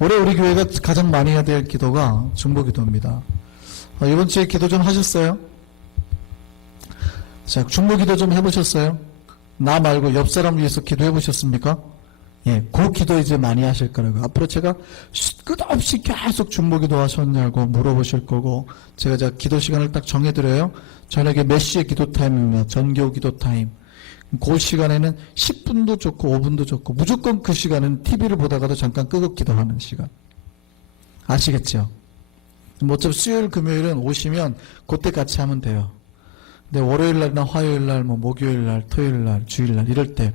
올해 우리 교회가 가장 많이 해야 될 기도가 중보기도입니다. 이번 주에 기도 좀 하셨어요? 자, 중보기도 좀 해보셨어요? 나 말고 옆 사람 위해서 기도해 보셨습니까? 예, 그 기도 이제 많이 하실 거라고요. 앞으로 제가 끝없이 계속 중보기도 하셨냐고 물어보실 거고, 제가 기도 시간을 딱 정해드려요. 저녁에 몇 시에 기도 타임입니다. 전교 기도 타임. 그 시간에는 10분도 좋고 5분도 좋고 무조건 그 시간은 TV를 보다가도 잠깐 끄고 기도하는 시간. 아시겠죠? 뭐 어차피 수요일 금요일은 오시면 그때 같이 하면 돼요. 근데 월요일날이나 화요일날 뭐 목요일날 토요일날 주일날 이럴 때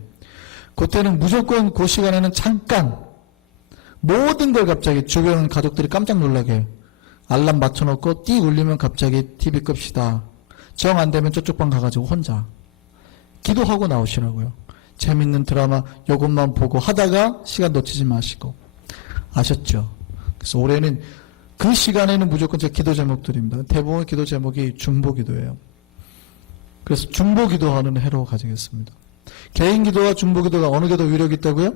그때는 무조건 그 시간에는 잠깐 모든 걸 갑자기 주변 가족들이 깜짝 놀라게 알람 맞춰놓고 띠 울리면 갑자기 TV 끕시다. 정 안 되면 저쪽 방 가가지고 혼자 기도하고 나오시라고요. 재밌는 드라마 요것만 보고 하다가 시간 놓치지 마시고. 아셨죠? 그래서 올해는 그 시간에는 무조건 제 기도 제목들입니다. 대부분 기도 제목이 중보기도예요. 그래서 중보기도하는 해로 가지겠습니다. 개인 기도와 중보기도가 어느 게 더 위력이 있다고요?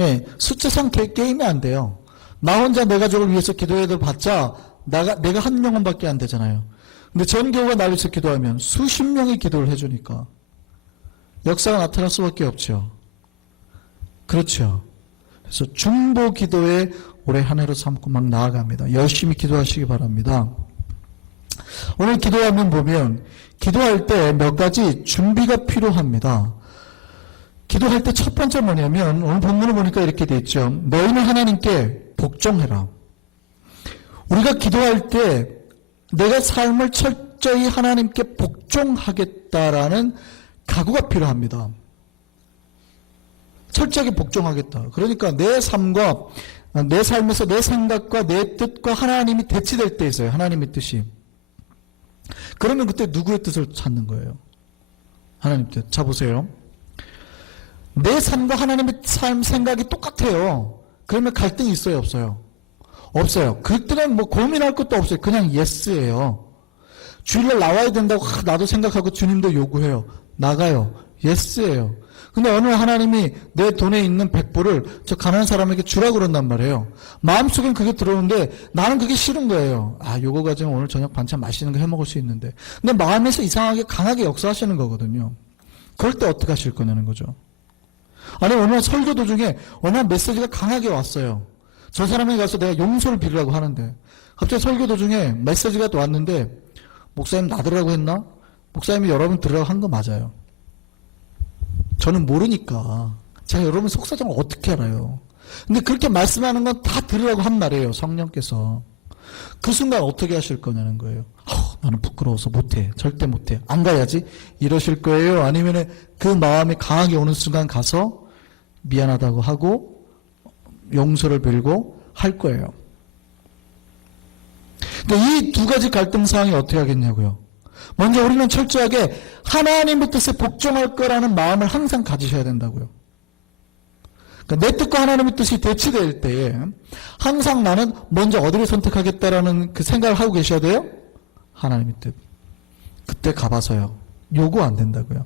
예, 숫자상 게임이 안 돼요. 나 혼자 내 가족을 위해서 기도해도 봤자 내가 한 명밖에 안 되잖아요. 근데 전 교우가 나를 위해서 기도하면 수십 명이 기도를 해주니까 역사가 나타날 수밖에 없죠. 그렇죠. 그래서 중보 기도에 올해 한 해로 삼고 막 나아갑니다. 열심히 기도하시기 바랍니다. 오늘 기도하면 보면 기도할 때 몇 가지 준비가 필요합니다. 기도할 때 첫 번째 뭐냐면 오늘 본문을 보니까 이렇게 돼 있죠. 너희는 하나님께 복종해라. 우리가 기도할 때 내가 삶을 철저히 하나님께 복종하겠다라는 각오가 필요합니다. 철저하게 복종하겠다. 그러니까 내 삶과 내 삶에서 내 생각과 내 뜻과 하나님이 대치될 때 있어요. 하나님의 뜻이. 그러면 그때 누구의 뜻을 찾는 거예요? 하나님 뜻. 자 보세요. 내 삶과 하나님의 삶 생각이 똑같아요. 그러면 갈등이 있어요? 없어요? 없어요. 그때는 뭐 고민할 것도 없어요. 그냥 예스예요. 주일날 나와야 된다고 나도 생각하고 주님도 요구해요. 나가요. 예스예요. 근데 어느 하나님이 내 돈에 있는 100불을 저 가난한 사람에게 주라고 그런단 말이에요. 마음속엔 그게 들어오는데 나는 그게 싫은 거예요. 요거 가지고 오늘 저녁 반찬 맛있는 거 해먹을 수 있는데. 근데 마음에서 이상하게 강하게 역사하시는 거거든요. 그럴 때 어떻게 하실 거냐는 거죠. 아니 오늘 설교 도중에 어느 한 메시지가 강하게 왔어요. 저 사람에게 가서 내가 용서를 빌으라고 하는데 갑자기 설교 도중에 메시지가 또 왔는데 목사님 나들으라고 했나? 목사님이 여러분 들으라고 한 거 맞아요. 저는 모르니까 제가 여러분 속사정을 어떻게 알아요? 근데 그렇게 말씀하는 건 다 들으라고 한 말이에요. 성령께서. 그 순간 어떻게 하실 거냐는 거예요. 나는 부끄러워서 못해. 절대 못해. 안 가야지. 이러실 거예요? 아니면 그 마음이 강하게 오는 순간 가서 미안하다고 하고 용서를 빌고 할 거예요. 근데 이 두 가지 갈등 상황이 어떻게 하겠냐고요. 먼저 우리는 철저하게 하나님의 뜻에 복종할 거라는 마음을 항상 가지셔야 된다고요. 그러니까 내 뜻과 하나님의 뜻이 대치될 때에 항상 나는 먼저 어디를 선택하겠다라는 그 생각을 하고 계셔야 돼요. 하나님의 뜻. 그때 가봐서요. 요구 안 된다고요.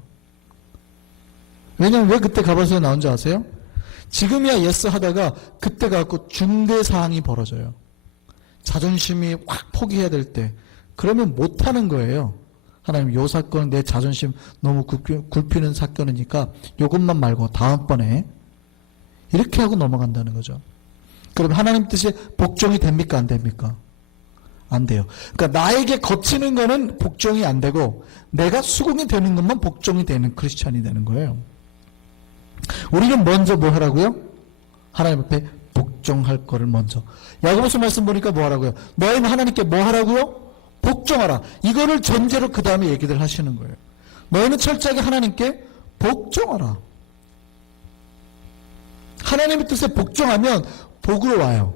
왜냐면 왜 그때 가봐서요 나온 줄 아세요? 지금이야 예스 하다가 그때 가고 중대사항이 벌어져요. 자존심이 확 포기해야 될 때. 그러면 못하는 거예요. 하나님 요 사건 내 자존심 너무 굽히는 사건이니까 요것만 말고 다음번에 이렇게 하고 넘어간다는 거죠. 그럼 하나님 뜻에 복종이 됩니까 안 됩니까? 안 돼요. 그러니까 나에게 거치는 거는 복종이 안 되고 내가 수긍이 되는 것만 복종이 되는 크리스찬이 되는 거예요. 우리는 먼저 뭐 하라고요? 하나님 앞에 복종할 거를 먼저. 야고보서 말씀 보니까 뭐 하라고요? 너희는 하나님께 뭐 하라고요? 복종하라. 이거를 전제로 그 다음에 얘기들 하시는 거예요. 너희는 철저하게 하나님께 복종하라. 하나님의 뜻에 복종하면 복으로 와요.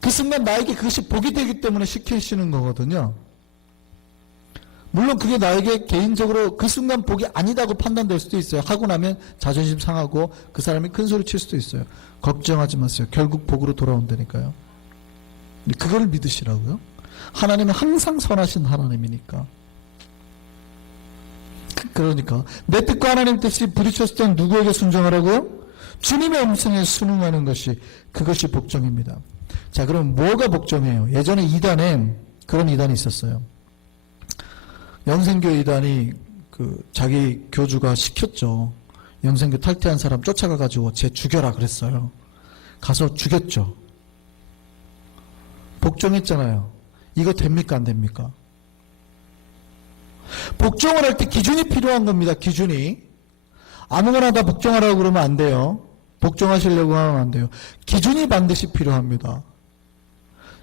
그 순간 나에게 그것이 복이 되기 때문에 시키시는 거거든요. 물론 그게 나에게 개인적으로 그 순간 복이 아니다고 판단될 수도 있어요. 하고 나면 자존심 상하고 그 사람이 큰 소리 칠 수도 있어요. 걱정하지 마세요. 결국 복으로 돌아온다니까요. 그걸 믿으시라고요. 하나님은 항상 선하신 하나님이니까. 그러니까 내 뜻과 하나님 뜻이 부딪혔을 때는 누구에게 순종하라고요? 주님의 음성에 순응하는 것이, 그것이 복종입니다. 자, 그럼 뭐가 복종이에요? 예전에 이단에 그런 이단이 있었어요. 영생교 이단이 자기 교주가 시켰죠. 영생교 탈퇴한 사람 쫓아가가지고 쟤 죽여라 그랬어요. 가서 죽였죠. 복종했잖아요. 이거 됩니까 안 됩니까? 복종을 할 때 기준이 필요한 겁니다. 기준이. 아무거나 다 복종하라고 그러면 안 돼요. 복종하시려고 하면 안 돼요. 기준이 반드시 필요합니다.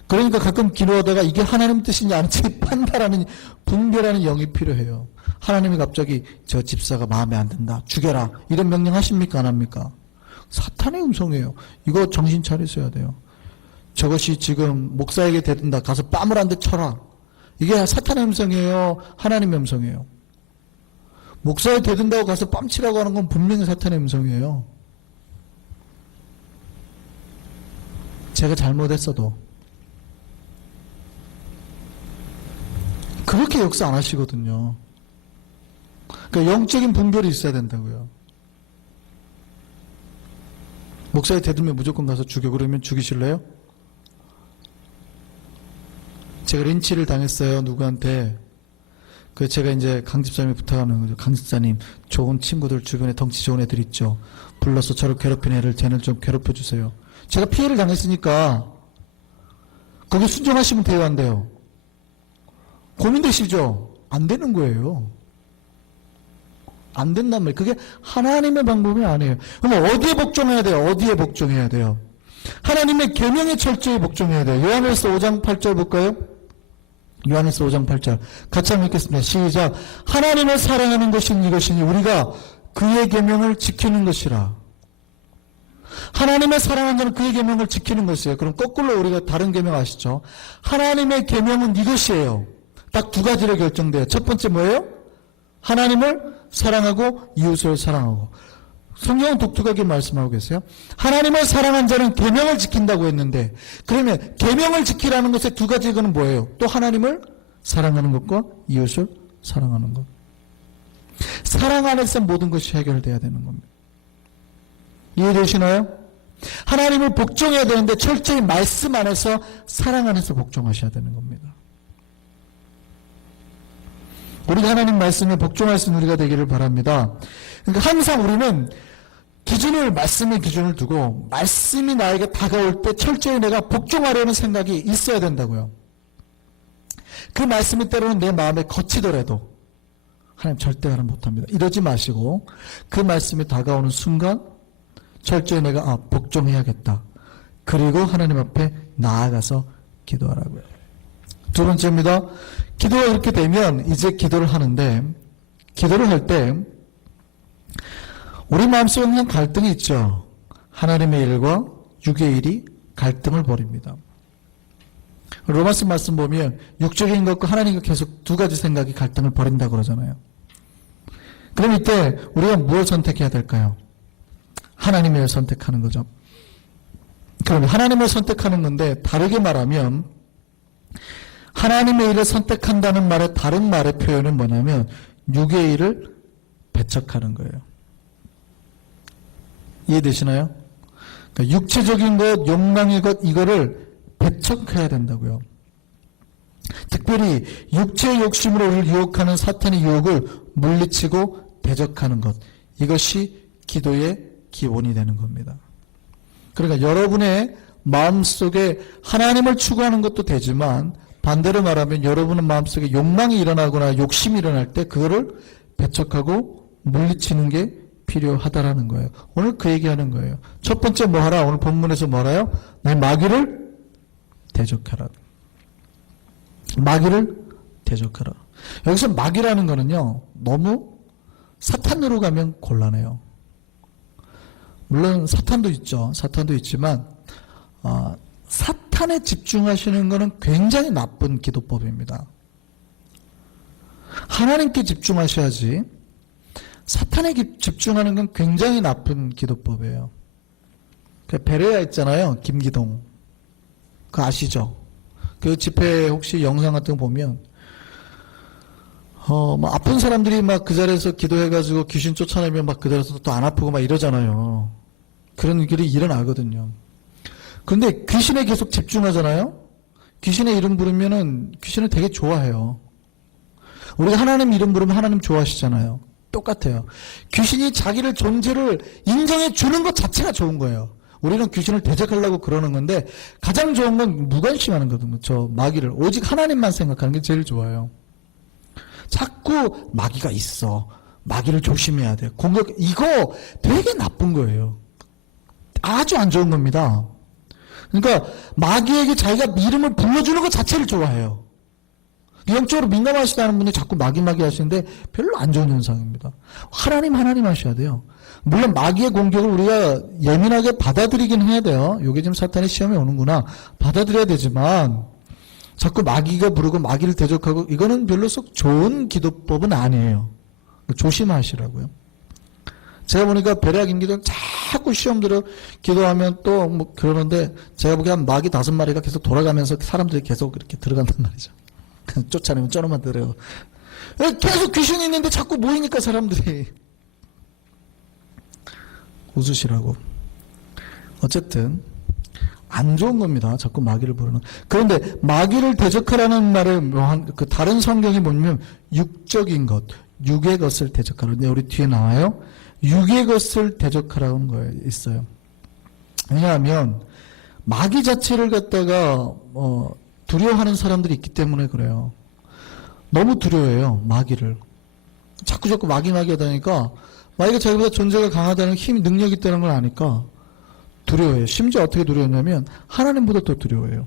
그러니까 가끔 기도하다가 이게 하나님 뜻인지 아닌지 판단하는, 분별하는 영이 필요해요. 하나님이 갑자기 저 집사가 마음에 안 든다, 죽여라, 이런 명령 하십니까 안 합니까? 사탄의 음성이에요. 이거 정신 차리셔야 돼요. 저것이 지금 목사에게 대든다, 가서 뺨을 한 대 쳐라. 이게 사탄의 음성이에요, 하나님의 음성이에요? 목사에 대든다고 가서 뺨 치라고 하는 건 분명히 사탄의 음성이에요. 제가 잘못했어도 그렇게 역사 안 하시거든요. 그러니까 영적인 분별이 있어야 된다고요. 목사에 대들면 무조건 가서 죽여, 그러면 죽이실래요? 제가 린치를 당했어요, 누구한테. 제가 이제 강 집사님이 부탁하는 거죠. 강 집사님, 좋은 친구들 주변에 덩치 좋은 애들 있죠. 불러서 저를 괴롭힌 애를 쟤는 좀 괴롭혀 주세요. 제가 피해를 당했으니까 거기 순종하시면 돼요, 안 돼요? 고민되시죠? 안 되는 거예요. 안 된단 말이에요. 그게 하나님의 방법이 아니에요. 그럼 어디에 복종해야 돼요? 어디에 복종해야 돼요? 하나님의 계명에 철저히 복종해야 돼요. 요한일서 5장 8절 볼까요? 요한일서 5장 8절 같이 한번 읽겠습니다. 시작. 하나님을 사랑하는 것이 이것이니 우리가 그의 계명을 지키는 것이라. 하나님의 사랑하는 자는 그의 계명을 지키는 것이에요. 그럼 거꾸로 우리가 다른 계명 아시죠? 하나님의 계명은 이것이에요. 딱 두 가지로 결정돼요. 첫 번째 뭐예요? 하나님을 사랑하고 이웃을 사랑하고. 성경은 독특하게 말씀하고 계세요. 하나님을 사랑한 자는 계명을 지킨다고 했는데, 그러면 계명을 지키라는 것의 두 가지 이거는 뭐예요? 또 하나님을 사랑하는 것과 이웃을 사랑하는 것. 사랑 안에서 모든 것이 해결돼야 되는 겁니다. 이해되시나요? 하나님을 복종해야 되는데 철저히 말씀 안에서, 사랑 안에서 복종하셔야 되는 겁니다. 우리가 하나님 말씀에 복종할 수 있는 우리가 되기를 바랍니다. 그러니까 항상 우리는 기준을, 말씀의 기준을 두고 말씀이 나에게 다가올 때 철저히 내가 복종하려는 생각이 있어야 된다고요. 그 말씀이 때로는 내 마음에 거치더라도 하나님 절대 하나 못합니다. 이러지 마시고 그 말씀이 다가오는 순간 철저히 내가 복종해야겠다. 그리고 하나님 앞에 나아가서 기도하라고요. 두 번째입니다. 기도가 이렇게 되면 이제 기도를 하는데, 기도를 할 때 우리 마음속에 그냥 갈등이 있죠. 하나님의 일과 육의 일이 갈등을 벌입니다. 로마서 말씀 보면 육적인 것과 하나님과 계속 두 가지 생각이 갈등을 벌인다고 그러잖아요. 그럼 이때 우리가 무엇을 선택해야 될까요? 하나님을 선택하는 거죠. 그럼 하나님을 선택하는 건데, 다르게 말하면 하나님의 일을 선택한다는 말의 다른 말의 표현은 뭐냐면 육의 일을 배척하는 거예요. 이해되시나요? 그러니까 육체적인 것, 욕망의 것, 이거를 배척해야 된다고요. 특별히 육체의 욕심으로 우리를 유혹하는 사탄의 유혹을 물리치고 대적하는 것, 이것이 기도의 기본이 되는 겁니다. 그러니까 여러분의 마음속에 하나님을 추구하는 것도 되지만, 반대로 말하면 여러분의 마음속에 욕망이 일어나거나 욕심이 일어날 때 그거를 배척하고 물리치는 게 필요하다라는 거예요. 오늘 그 얘기하는 거예요. 첫 번째 뭐 하라? 오늘 본문에서 뭐 하라요? 내 마귀를 대적하라. 마귀를 대적하라. 여기서 마귀라는 거는요, 너무 사탄으로 가면 곤란해요. 물론 사탄도 있죠. 사탄도 있지만 사탄에 집중하시는 것은 굉장히 나쁜 기도법입니다. 하나님께 집중하셔야지, 사탄에 집중하는 건 굉장히 나쁜 기도법이에요. 베레아 있잖아요. 김기동. 그거 아시죠? 그 집회 혹시 영상 같은 거 보면 막 아픈 사람들이 막 그 자리에서 기도해가지고 귀신 쫓아내면 막 그 자리에서 또 안 아프고 막 이러잖아요. 그런 일이 일어나거든요. 그런데 귀신에 계속 집중하잖아요. 귀신의 이름 부르면은 귀신을 되게 좋아해요. 우리가 하나님 이름 부르면 하나님 좋아하시잖아요. 똑같아요. 귀신이 자기를 존재를 인정해 주는 것 자체가 좋은 거예요. 우리는 귀신을 대적하려고 그러는 건데 가장 좋은 건 무관심하는 거거든요. 저 마귀를 오직 하나님만 생각하는 게 제일 좋아요. 자꾸 마귀가 있어. 마귀를 조심해야 돼. 공격 이거 되게 나쁜 거예요. 아주 안 좋은 겁니다. 그러니까 마귀에게 자기가 이름을 불러주는 것 자체를 좋아해요. 영적으로 민감하시다는 분이 자꾸 마귀 하시는데 별로 안 좋은 현상입니다. 하나님 하셔야 돼요. 물론 마귀의 공격을 우리가 예민하게 받아들이긴 해야 돼요. 이게 지금 사탄의 시험에 오는구나. 받아들여야 되지만 자꾸 마귀가 부르고 마귀를 대적하고 이거는 별로 썩 좋은 기도법은 아니에요. 조심하시라고요. 제가 보니까 베레아 김기도는 자꾸 시험 들어 기도하면 또 뭐 그러는데 제가 보기엔 마귀 5마리가 계속 돌아가면서 사람들이 계속 이렇게 들어간단 말이죠. 쫓아내면 쩌너만 들어요. 계속 귀신이 있는데 자꾸 모이니까 사람들이 웃으시라고. 어쨌든 안 좋은 겁니다. 자꾸 마귀를 부르는. 그런데 마귀를 대적하라는 말을 그 다른 성경이 뭐냐면 육적인 것, 육의 것을 대적하라. 근데 우리 뒤에 나와요. 육의 것을 대적하라는 거에 있어요. 왜냐하면 마귀 자체를 갖다가 두려워하는 사람들이 있기 때문에 그래요. 너무 두려워해요. 마귀를. 자꾸 마귀 하다니까 마귀가 자기보다 존재가 강하다는 힘, 능력이 있다는 걸 아니까 두려워해요. 심지어 어떻게 두려웠냐면 하나님보다 더 두려워해요.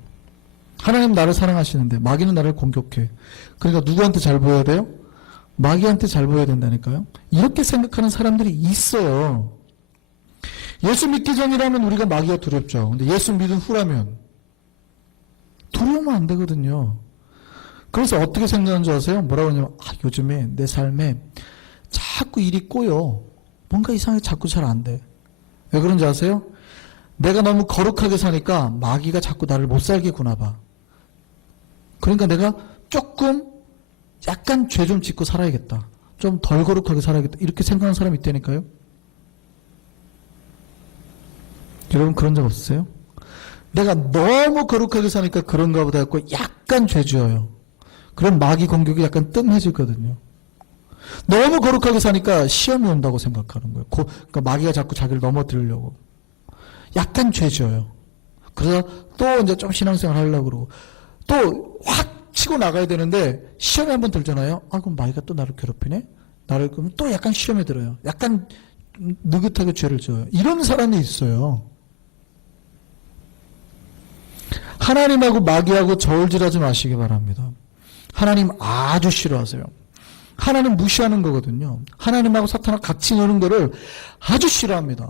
하나님 나를 사랑하시는데 마귀는 나를 공격해. 그러니까 누구한테 잘 보여야 돼요? 마귀한테 잘 보여야 된다니까요. 이렇게 생각하는 사람들이 있어요. 예수 믿기 전이라면 우리가 마귀가 두렵죠. 근데 예수 믿은 후라면 두려우면 안 되거든요. 그래서 어떻게 생각하는 줄 아세요? 뭐라고 하냐면 요즘에 내 삶에 자꾸 일이 꼬여. 뭔가 이상하게 자꾸 잘 안 돼. 왜 그런지 아세요? 내가 너무 거룩하게 사니까 마귀가 자꾸 나를 못 살게 구나 봐. 그러니까 내가 조금 약간 죄 좀 짓고 살아야겠다. 좀 덜 거룩하게 살아야겠다. 이렇게 생각하는 사람이 있다니까요. 여러분 그런 적 없으세요? 내가 너무 거룩하게 사니까 그런가 보다 했고 약간 죄 지어요. 그럼 마귀 공격이 약간 뜸해지거든요. 너무 거룩하게 사니까 시험이 온다고 생각하는 거예요. 그러니까 마귀가 자꾸 자기를 넘어뜨리려고. 약간 죄 지어요. 그래서 또 이제 좀 신앙생활 하려고 그러고 또 확 치고 나가야 되는데 시험에 한번 들잖아요. 그럼 마귀가 또 나를 괴롭히네? 그럼 또 약간 시험에 들어요. 약간 느긋하게 죄를 지어요. 이런 사람이 있어요. 하나님하고 마귀하고 저울질하지 마시기 바랍니다. 하나님 아주 싫어하세요. 하나님 무시하는 거거든요. 하나님하고 사탄하고 같이 노는 거를 아주 싫어합니다.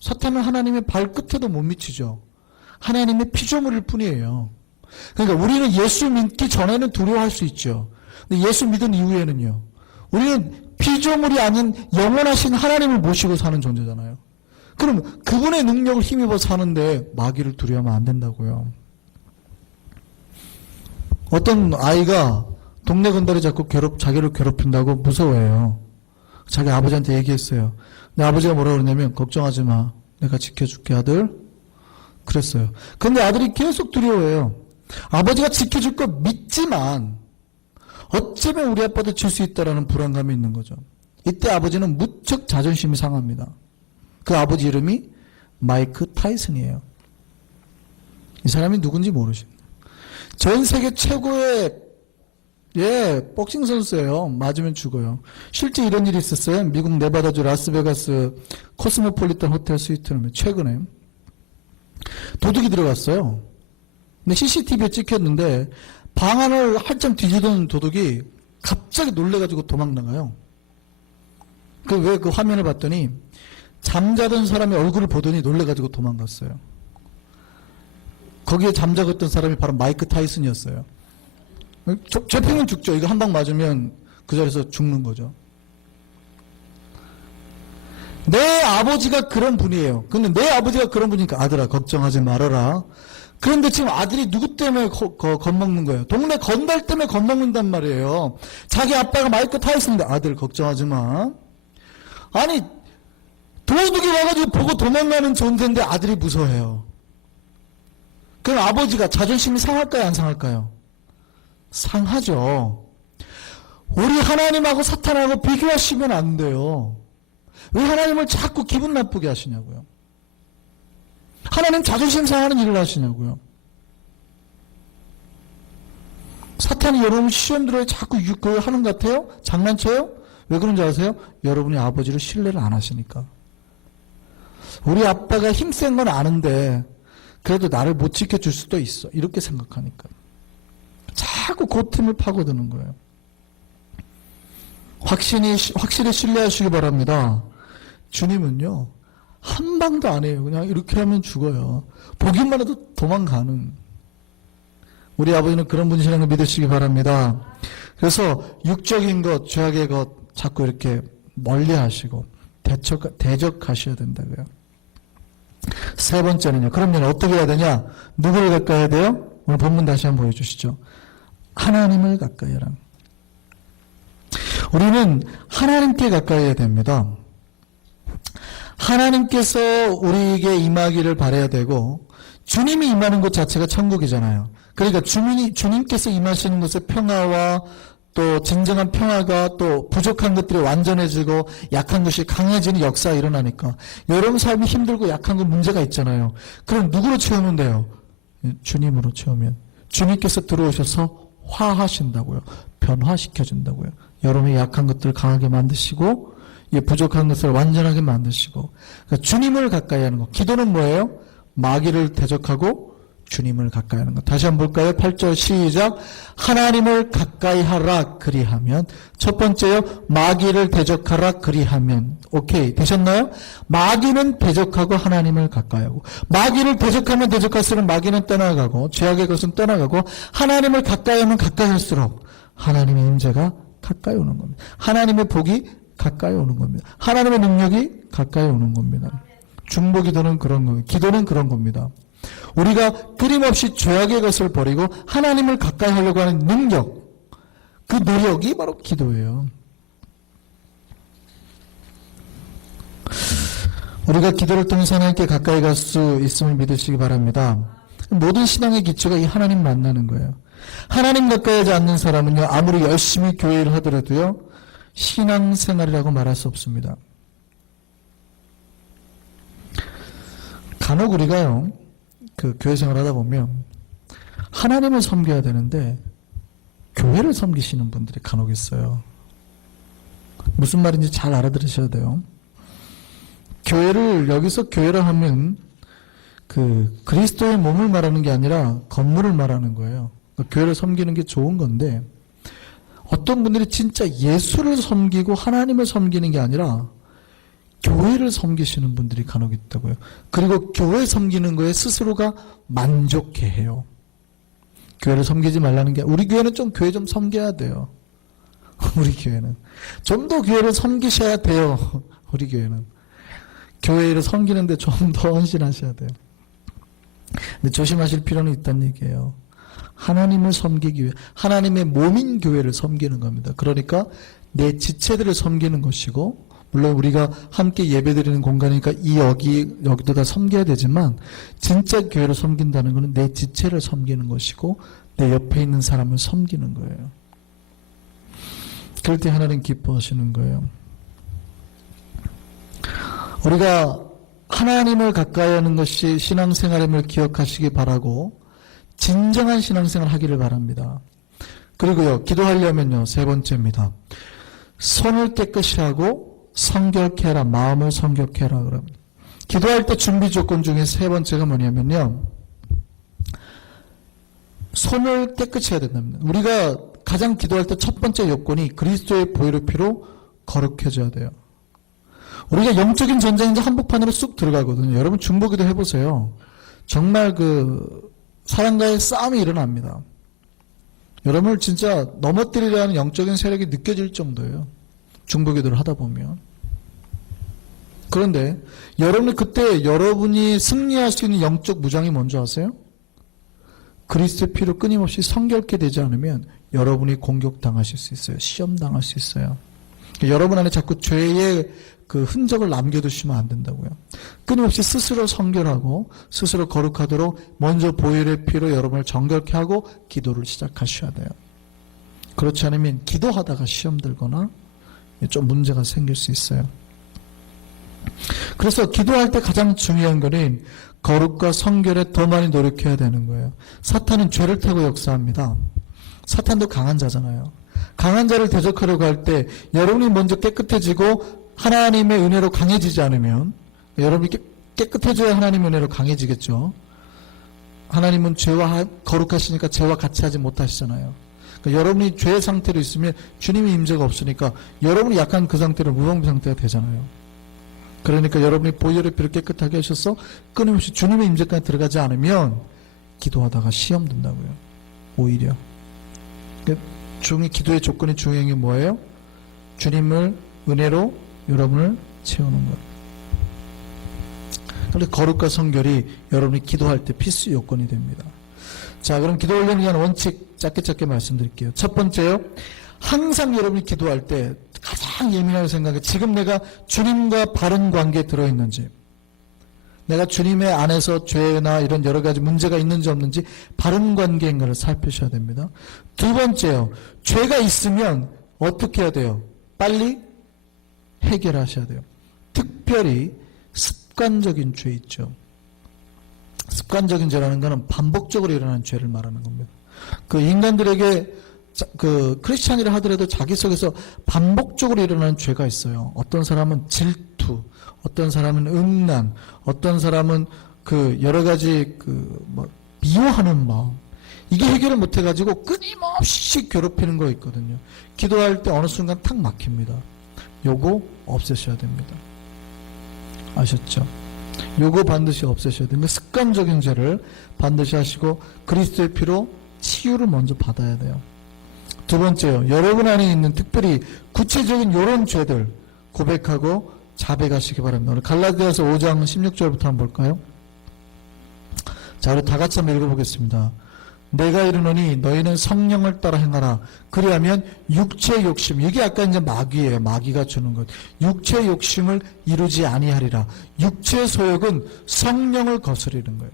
사탄은 하나님의 발끝에도 못 미치죠. 하나님의 피조물일 뿐이에요. 그러니까 우리는 예수 믿기 전에는 두려워할 수 있죠. 근데 예수 믿은 이후에는요. 우리는 피조물이 아닌 영원하신 하나님을 모시고 사는 존재잖아요. 그럼 그분의 능력을 힘입어 사는데 마귀를 두려워하면 안 된다고요. 어떤 아이가 동네 건달이 자꾸 자기를 괴롭힌다고 무서워해요. 자기 아버지한테 얘기했어요. 근데 아버지가 뭐라고 그러냐면 걱정하지 마. 내가 지켜줄게 아들. 그랬어요. 근데 아들이 계속 두려워해요. 아버지가 지켜줄 거 믿지만 어쩌면 우리 아빠도 질 수 있다라는 불안감이 있는 거죠. 이때 아버지는 무척 자존심이 상합니다. 그 아버지 이름이 마이크 타이슨이에요. 이 사람이 누군지 모르십니다. 전 세계 최고의 복싱 선수예요. 맞으면 죽어요. 실제 이런 일이 있었어요. 미국 네바다주 라스베가스 코스모폴리탄 호텔 스위트룸에 최근에 도둑이 들어갔어요. 근데 CCTV에 찍혔는데 방 안을 한참 뒤지던 도둑이 갑자기 놀래가지고 도망나가요. 그 화면을 봤더니 잠자던 사람의 얼굴을 보더니 놀래가지고 도망갔어요. 거기에 잠자고 있던 사람이 바로 마이크 타이슨이었어요. 죄평은 죽죠. 이거 한 방 맞으면 그 자리에서 죽는 거죠. 내 아버지가 그런 분이에요. 근데 내 아버지가 그런 분이니까 아들아 걱정하지 말아라. 그런데 지금 아들이 누구 때문에 겁먹는 거예요? 동네 건달 때문에 겁먹는단 말이에요. 자기 아빠가 마이크 타이슨인데 아들 걱정하지 마. 아니 도둑이 와가지고 보고 도망가는 존재인데 아들이 무서워해요. 그럼 아버지가 자존심이 상할까요, 안 상할까요? 상하죠. 우리 하나님하고 사탄하고 비교하시면 안 돼요. 왜 하나님을 자꾸 기분 나쁘게 하시냐고요. 하나님 자존심 상하는 일을 하시냐고요. 사탄이 여러분 시험 들어야 자꾸 그거 하는 것 같아요? 장난쳐요? 왜 그런지 아세요? 여러분이 아버지를 신뢰를 안 하시니까. 우리 아빠가 힘센 건 아는데 그래도 나를 못 지켜줄 수도 있어. 이렇게 생각하니까. 자꾸 그 틈을 파고드는 거예요. 확실히 신뢰하시기 바랍니다. 주님은요, 한 방도 안 해요. 그냥 이렇게 하면 죽어요. 보기만 해도 도망가는. 우리 아버지는 그런 분이시라는 걸 믿으시기 바랍니다. 그래서 육적인 것, 죄악의 것 자꾸 이렇게 멀리 하시고 대적하셔야 된다고요. 세 번째는요. 그러면 어떻게 해야 되냐? 누구를 가까이 해야 돼요? 오늘 본문 다시 한번 보여주시죠. 하나님을 가까이 하라. 우리는 하나님께 가까이 해야 됩니다. 하나님께서 우리에게 임하기를 바라야 되고 주님이 임하는 곳 자체가 천국이잖아요. 그러니까 주님께서 임하시는 곳에 평화와 또 진정한 평화가 또 부족한 것들이 완전해지고 약한 것이 강해지는 역사가 일어나니까 여러분 삶이 힘들고 약한 건 문제가 있잖아요. 그럼 누구로 채우면 돼요? 주님으로 채우면 주님께서 들어오셔서 화하신다고요. 변화시켜준다고요. 여러분의 약한 것들을 강하게 만드시고 부족한 것을 완전하게 만드시고 그러니까 주님을 가까이 하는 것. 기도는 뭐예요? 마귀를 대적하고 주님을 가까이 하는 것. 다시 한번 볼까요? 8절 시작. 하나님을 가까이 하라 그리하면. 첫 번째요. 마귀를 대적하라 그리하면. 오케이. 되셨나요? 마귀는 대적하고 하나님을 가까이 하고. 마귀를 대적하면 대적할수록 마귀는 떠나가고 죄악의 것은 떠나가고 하나님을 가까이 하면 가까이 할수록 하나님의 임재가 가까이 오는 겁니다. 하나님의 복이 가까이 오는 겁니다. 하나님의 능력이 가까이 오는 겁니다. 중보기도는 그런 겁니다. 기도는 그런 겁니다. 우리가 끊임없이 죄악의 것을 버리고 하나님을 가까이 하려고 하는 능력, 그 노력이 바로 기도예요. 우리가 기도를 통해서 하나님께 가까이 갈 수 있음을 믿으시기 바랍니다. 모든 신앙의 기초가 이 하나님 만나는 거예요. 하나님 가까이 하지 않는 사람은요, 아무리 열심히 교회를 하더라도요, 신앙생활이라고 말할 수 없습니다. 간혹 우리가요, 그 교회 생활 하다 보면 하나님을 섬겨야 되는데 교회를 섬기시는 분들이 간혹 있어요. 무슨 말인지 잘 알아들으셔야 돼요. 여기서 교회를 하면 그 그리스도의 몸을 말하는 게 아니라 건물을 말하는 거예요. 그러니까 교회를 섬기는 게 좋은 건데 어떤 분들이 진짜 예수를 섬기고 하나님을 섬기는 게 아니라 교회를 섬기시는 분들이 간혹 있다고요. 그리고 교회 섬기는 거에 스스로가 만족해해요. 교회를 섬기지 말라는 게 우리 교회는 좀 교회 좀 섬겨야 돼요. 우리 교회는 좀 더 교회를 섬기셔야 돼요. 우리 교회는 교회를 섬기는데 좀 더 헌신하셔야 돼요. 근데 조심하실 필요는 있다는 얘기예요. 하나님을 섬기기 위해 하나님의 몸인 교회를 섬기는 겁니다. 그러니까 내 지체들을 섬기는 것이고 물론 우리가 함께 예배드리는 공간이니까 여기도 다 섬겨야 되지만 진짜 교회를 섬긴다는 것은 내 지체를 섬기는 것이고 내 옆에 있는 사람을 섬기는 거예요. 그럴 때 하나님 기뻐하시는 거예요. 우리가 하나님을 가까이 하는 것이 신앙생활임을 기억하시기 바라고 진정한 신앙생활 하기를 바랍니다. 그리고요, 기도하려면요, 세 번째입니다. 손을 깨끗이 하고 성결케 해라. 마음을 성결케 해라. 그럼 기도할 때 준비 조건 중에 세 번째가 뭐냐면요. 손을 깨끗이 해야 된답니다. 우리가 가장 기도할 때 첫 번째 요건이 그리스도의 보혈의 피로 거룩해져야 돼요. 우리가 영적인 전쟁인데 한복판으로 쑥 들어가거든요. 여러분 중보기도 해보세요. 정말 그 사랑과의 싸움이 일어납니다. 여러분을 진짜 넘어뜨리려는 영적인 세력이 느껴질 정도예요. 중보기도를 하다 보면. 그런데 여러분이 그때 여러분이 승리할 수 있는 영적 무장이 뭔지 아세요? 그리스도의 피로 끊임없이 성결케 되지 않으면 여러분이 공격당하실 수 있어요. 시험당할 수 있어요. 여러분 안에 자꾸 죄의 그 흔적을 남겨두시면 안 된다고요. 끊임없이 스스로 성결하고 스스로 거룩하도록 먼저 보혈의 피로 여러분을 정결케 하고 기도를 시작하셔야 돼요. 그렇지 않으면 기도하다가 시험 들거나 좀 문제가 생길 수 있어요. 그래서 기도할 때 가장 중요한 거는 거룩과 성결에 더 많이 노력해야 되는 거예요. 사탄은 죄를 타고 역사합니다. 사탄도 강한 자잖아요. 강한 자를 대적하려고 할 때 여러분이 먼저 깨끗해지고 하나님의 은혜로 강해지지 않으면, 여러분이 깨끗해져야 하나님의 은혜로 강해지겠죠. 하나님은 죄와 거룩하시니까 죄와 같이 하지 못하시잖아요. 그러니까 여러분이 죄의 상태로 있으면 주님의 임재가 없으니까 여러분이 약한 그 상태로 무방비 상태가 되잖아요. 그러니까 여러분이 보혈의 피를 깨끗하게 하셔서 끊임없이 주님의 임재까지 들어가지 않으면 기도하다가 시험 든다고요. 오히려. 기도의 조건이 중요한 게 뭐예요? 주님을 은혜로 여러분을 채우는 것. 그런데 거룩과 성결이 여러분이 기도할 때 필수 요건이 됩니다. 자, 그럼 기도 훈련에 대한 원칙 짧게 말씀드릴게요. 첫 번째요. 항상 여러분이 기도할 때 가장 예민하게 생각해. 지금 내가 주님과 바른 관계에 들어있는지, 내가 주님의 안에서 죄나 이런 여러 가지 문제가 있는지 없는지 바른 관계인가를 살피셔야 됩니다. 두 번째요. 죄가 있으면 어떻게 해야 돼요? 빨리 해결하셔야 돼요. 특별히 습관적인 죄 있죠. 습관적인 죄라는 것은 반복적으로 일어나는 죄를 말하는 겁니다. 그 인간들에게 크리스찬이라 하더라도 자기 속에서 반복적으로 일어나는 죄가 있어요. 어떤 사람은 질투, 어떤 사람은 음란, 어떤 사람은 여러 가지 미워하는 마음. 이게 해결을 못 해가지고 끊임없이 괴롭히는 거 있거든요. 기도할 때 어느 순간 탁 막힙니다. 요거 없애셔야 됩니다. 아셨죠? 요거 반드시 없애셔야 됩니다. 습관적인 죄를 반드시 하시고 그리스도의 피로 치유를 먼저 받아야 돼요. 두 번째요. 여러분 안에 있는 특별히 구체적인 요런 죄들 고백하고 자백하시기 바랍니다. 오늘 갈라디아서 5장 16절부터 한번 볼까요? 자, 우리 다 같이 한번 읽어보겠습니다. 내가 이르노니 너희는 성령을 따라 행하라. 그리하면 육체의 욕심, 이게 아까 이제 마귀예요. 마귀가 주는 것. 육체의 욕심을 이루지 아니하리라. 육체의 소욕은 성령을 거스리는 거예요.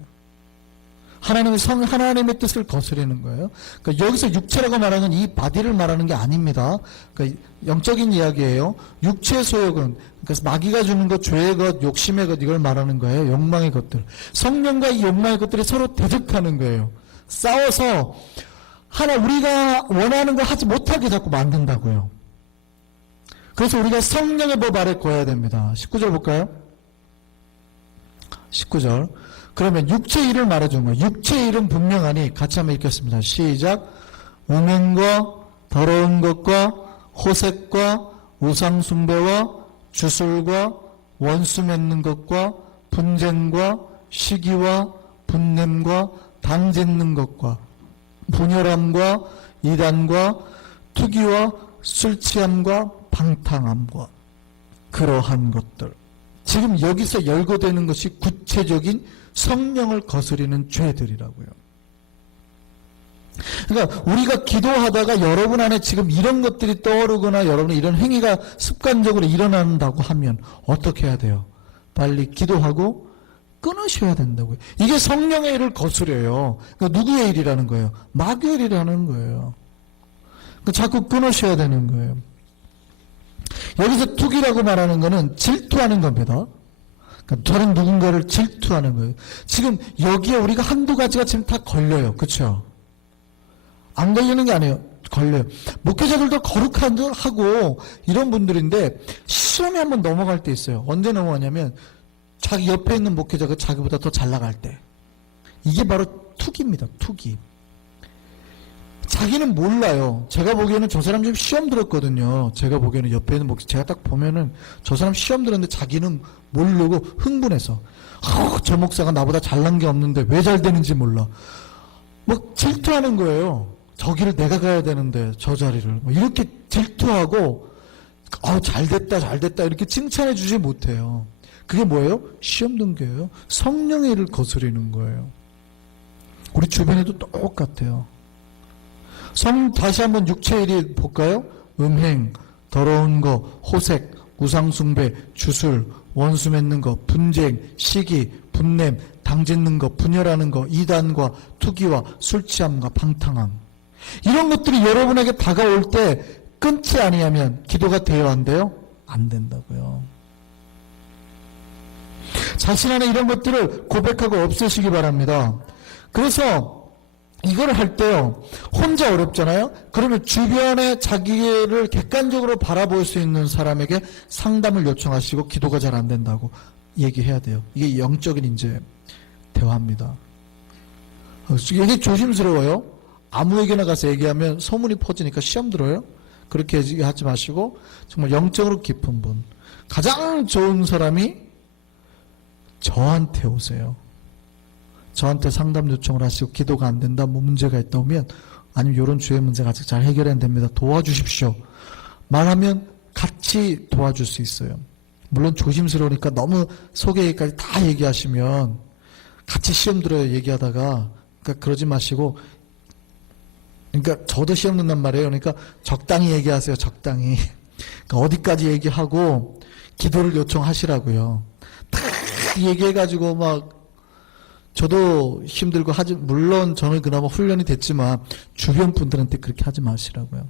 하나님의 뜻을 거스리는 거예요. 그러니까 여기서 육체라고 말하는 이 바디를 말하는 게 아닙니다. 그러니까 영적인 이야기예요. 육체의 소욕은, 그러니까 마귀가 주는 것, 죄의 것, 욕심의 것, 이걸 말하는 거예요. 욕망의 것들. 성령과 이 욕망의 것들이 서로 대적하는 거예요. 싸워서 우리가 원하는 걸 하지 못하게 자꾸 만든다고요. 그래서 우리가 성령의 법 아래 거해야 됩니다. 19절 볼까요? 19절. 그러면 육체의 일을 말해주는 거예요. 육체의 일은 분명하니 같이 한번 읽겠습니다. 시작. 음행과 더러운 것과 호색과 우상숭배와 주술과 원수 맺는 것과 분쟁과 시기와 분냄과 당짓는 것과 분열함과 이단과 투기와 술취함과 방탕함과 그러한 것들. 지금 여기서 열거되는 것이 구체적인 성령을 거스리는 죄들이라고요. 그러니까 우리가 기도하다가 여러분 안에 지금 이런 것들이 떠오르거나 여러분의 이런 행위가 습관적으로 일어난다고 하면 어떻게 해야 돼요? 빨리 기도하고 끊으셔야 된다고요. 이게 성령의 일을 거스려요. 그러니까 누구의 일이라는 거예요? 마귀의 일이라는 거예요. 그러니까 자꾸 끊으셔야 되는 거예요. 여기서 투기라고 말하는 거는 질투하는 겁니다. 그러니까 다른 누군가를 질투하는 거예요. 지금 여기에 우리가 한두 가지가 지금 다 걸려요. 그렇죠? 안 걸리는 게 아니에요. 걸려요. 목회자들도 거룩하고 이런 분들인데 시험에 한번 넘어갈 때 있어요. 언제 넘어가냐면 자기 옆에 있는 목회자가 자기보다 더 잘 나갈 때. 이게 바로 투기입니다. 투기. 자기는 몰라요. 제가 보기에는 저 사람 지금 시험 들었거든요. 제가 보기에는 옆에 있는 목회자, 제가 딱 보면은 저 사람 시험 들었는데 자기는 모르고 흥분해서 저 목사가 나보다 잘난 게 없는데 왜 잘 되는지 몰라. 뭐 질투하는 거예요. 저기를 내가 가야 되는데 저 자리를 뭐 이렇게 질투하고 잘됐다 이렇게 칭찬해 주지 못해요. 그게 뭐예요? 시험 등교예요. 성령의 일을 거스리는 거예요. 우리 주변에도 똑같아요. 다시 한번 육체의 일이 볼까요? 음행, 더러운 거, 호색, 우상숭배, 주술, 원수 맺는 거, 분쟁, 시기, 분냄, 당짓는 거, 분열하는 거, 이단과 투기와 술취함과 방탕함. 이런 것들이 여러분에게 다가올 때 끊지 아니하면 기도가 돼요, 안 돼요? 안 된다고요. 자신 안에 이런 것들을 고백하고 없애시기 바랍니다. 그래서 이걸 할 때요, 혼자 어렵잖아요? 그러면 주변에 자기를 객관적으로 바라볼 수 있는 사람에게 상담을 요청하시고 기도가 잘 안 된다고 얘기해야 돼요. 이게 영적인 이제 대화입니다. 이게 조심스러워요. 아무에게나 가서 얘기하면 소문이 퍼지니까 시험 들어요. 그렇게 하지 마시고 정말 영적으로 깊은 분, 가장 좋은 사람이 저한테 오세요. 저한테 상담 요청을 하시고 기도가 안 된다, 뭐 문제가 있다 오면, 아니면 이런 주의 문제가 아직 잘 해결이 안 됩니다, 도와주십시오 말하면 같이 도와줄 수 있어요. 물론 조심스러우니까 너무 속 얘기까지 다 얘기하시면 같이 시험 들어요 얘기하다가. 그러니까 그러지 마시고, 그러니까 저도 시험 든단 말이에요. 그러니까 적당히 얘기하세요. 적당히. 그러니까 어디까지 얘기하고 기도를 요청하시라고요. 다 얘기해가지고 막 저도 힘들고 하지, 물론 저는 그나마 훈련이 됐지만 주변 분들한테 그렇게 하지 마시라고요.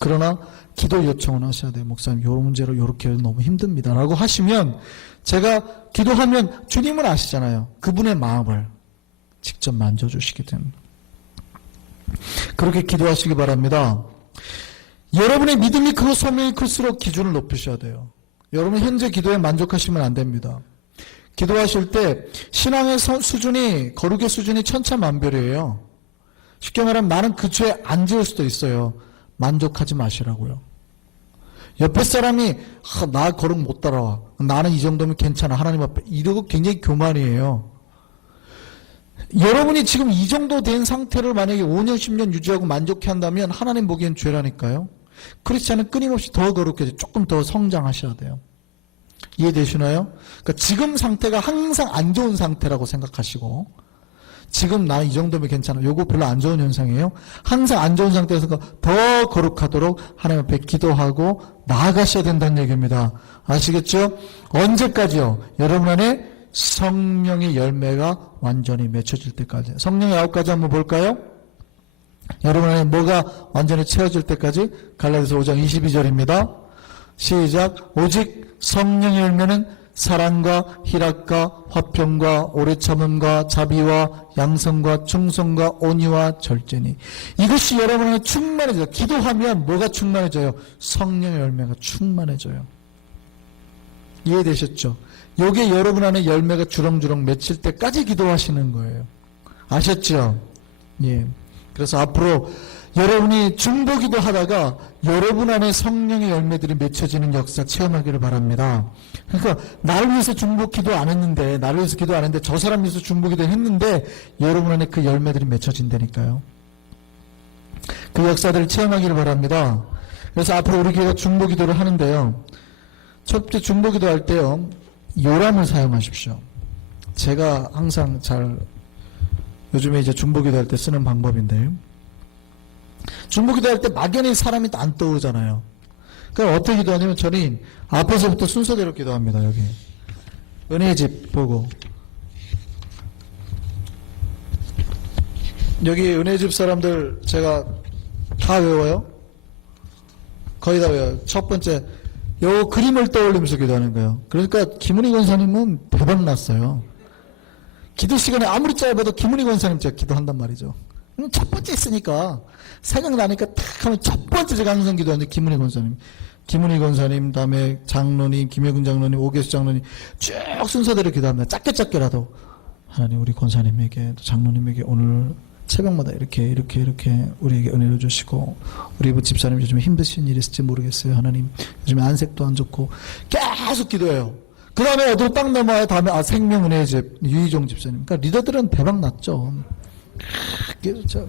그러나 기도 요청은 하셔야 돼요. 목사님, 요 문제로 요렇게 너무 힘듭니다 라고 하시면 제가 기도하면 주님은 아시잖아요. 그분의 마음을 직접 만져주시게 됩니다. 그렇게 기도하시기 바랍니다. 여러분의 믿음이 크고 소명이 클수록 기준을 높이셔야 돼요. 여러분 현재 기도에 만족하시면 안 됩니다. 기도하실 때 신앙의 수준이, 거룩의 수준이 천차만별이에요. 쉽게 말하면 나는 그 죄 안 지을 수도 있어요. 만족하지 마시라고요. 옆에 사람이 나 거룩 못 따라와, 나는 이 정도면 괜찮아 하나님 앞에, 이러고 굉장히 교만이에요. 여러분이 지금 이 정도 된 상태를 만약에 5년 10년 유지하고 만족해 한다면 하나님 보기엔 죄라니까요. 그렇지 않으면 끊임없이 더 거룩해져, 조금 더 성장하셔야 돼요. 이해되시나요? 그러니까 지금 상태가 항상 안 좋은 상태라고 생각하시고, 지금 나 이 정도면 괜찮아, 요거 별로 안 좋은 현상이에요. 항상 안 좋은 상태에서 더 거룩하도록 하나님 앞에 기도하고 나아가셔야 된다는 얘기입니다. 아시겠죠? 언제까지요? 여러분 안에 성령의 열매가 완전히 맺혀질 때까지. 성령의 9가지 한번 볼까요? 여러분 안에 뭐가 완전히 채워질 때까지. 갈라디아서 5장 22절입니다. 시작. 오직 성령의 열매는 사랑과 희락과 화평과 오래 참음과 자비와 양성과 충성과 온유와 절제니. 이것이 여러분 안에 충만해져요. 기도하면 뭐가 충만해져요? 성령의 열매가 충만해져요. 이해되셨죠? 요게 여러분 안에 열매가 주렁주렁 맺힐 때까지 기도하시는 거예요. 아셨죠? 예. 그래서 앞으로 여러분이 중보기도 하다가 여러분 안에 성령의 열매들이 맺혀지는 역사 체험하기를 바랍니다. 그러니까 나를 위해서 중보기도 안 했는데, 나를 위해서 기도 안 했는데 저 사람 위해서 중보기도 했는데 여러분 안에 그 열매들이 맺혀진다니까요. 그 역사들을 체험하기를 바랍니다. 그래서 앞으로 우리 교회가 중보기도를 하는데요, 첫 번째 중보기도 할 때요, 요람을 사용하십시오. 제가 항상 요즘에 이제 중보기도 할 때 쓰는 방법인데요, 중보기도 할 때 막연히 사람이 안 떠오르잖아요. 그럼 어떻게 기도하냐면 저는 앞에서부터 순서대로 기도합니다. 여기 은혜의 집 보고, 여기 은혜의 집 사람들 제가 다 외워요. 거의 다 외워요. 첫 번째 요 그림을 떠올리면서 기도하는 거예요. 그러니까 김은희 권사님은 대박 났어요. 기도 시간에 아무리 짧아도 김은희 권사님 제가 기도한단 말이죠. 첫 번째 있으니까 생각나니까 탁 하면 첫 번째 제가 항상 기도하는데 김은희 권사님, 다음에 장로님, 김혜근 장로님, 오계수 장로님 쭉 순서대로 기도합니다. 짧게라도 하나님 우리 권사님에게, 장로님에게 오늘 새벽마다 이렇게 우리에게 은혜를 주시고, 우리 집사님 요즘에 힘드신 일이 있을지 모르겠어요. 하나님 요즘에 안색도 안 좋고, 계속 기도해요. 그 다음에 어디로 딱 넘어와요. 다음에 생명은혜의 집 유희종 집사님. 그러니까 리더들은 대박 났죠.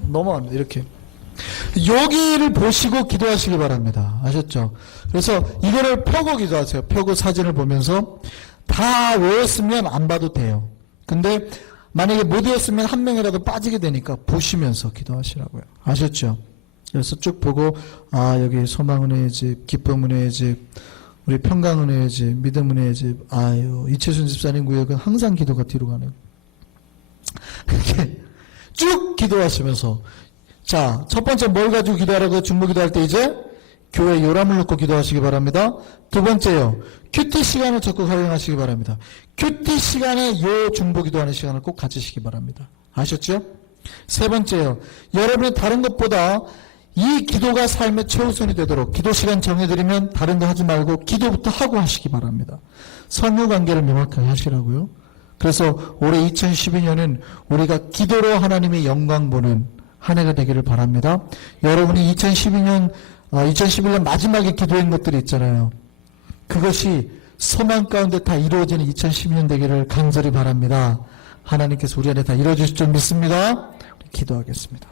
넘어갑니다. 이렇게 여기를 보시고 기도하시기 바랍니다. 아셨죠? 그래서 이거를 펴고 기도하세요. 펴고 사진을 보면서 다 외웠으면 안 봐도 돼요. 근데 만약에 못 외웠으면 한 명이라도 빠지게 되니까 보시면서 기도하시라고요. 아셨죠? 그래서 쭉 보고, 여기 소망은혜의 집, 기쁨은혜의 집, 우리 평강은혜의 집, 믿음은혜의 집, 아유, 이채순 집사님 구역은 항상 기도가 뒤로 가네요. 이렇게 쭉 기도하시면서, 자, 첫 번째 뭘 가지고 기도하라고 중보 기도할 때 이제 교회 요람을 놓고 기도하시기 바랍니다. 두 번째요, 큐티 시간을 적극 활용하시기 바랍니다. 큐티 시간에 요 중보 기도하는 시간을 꼭 가지시기 바랍니다. 아셨죠? 세 번째요, 여러분이 다른 것보다 이 기도가 삶의 최우선이 되도록 기도 시간 정해드리면 다른 거 하지 말고 기도부터 하고 하시기 바랍니다. 선후 관계를 명확하게 하시라고요. 그래서 올해 2012년은 우리가 기도로 하나님의 영광 보는 한 해가 되기를 바랍니다. 여러분이 2011년 마지막에 기도한 것들이 있잖아요. 그것이 소망 가운데 다 이루어지는 2012년 되기를 간절히 바랍니다. 하나님께서 우리 안에 다 이루어주실 줄 믿습니다. 우리 기도하겠습니다.